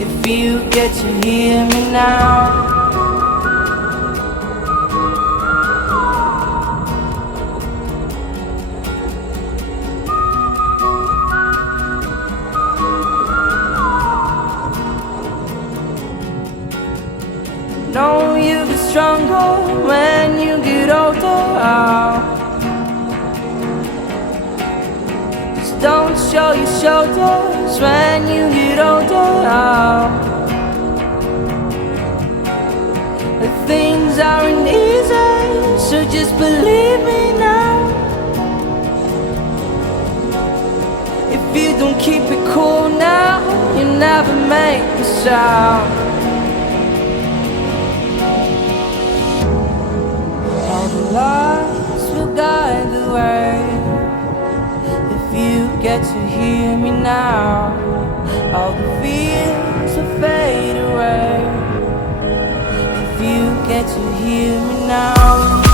If you get to hear me now. Know you'll be stronger when you get older. Just don't show your shoulders when you get older. Things aren't easy, so just believe me now. If you don't keep it cool now, you never make a sound. All the lights will guide the way. If you get to hear me now, all the fears will fade away. If you get to hear me now.